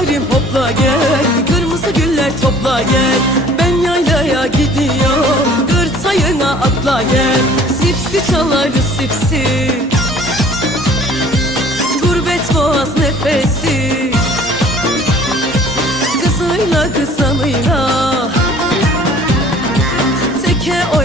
yarim hopla gel Kırmızı güller topla gel. Ben yaylaya gidiyorum Gırt sayına atla gel. Sipsi çalarız sipsi. Gurbet boğaz nefesi. Kızıyla kızanıyla Teke o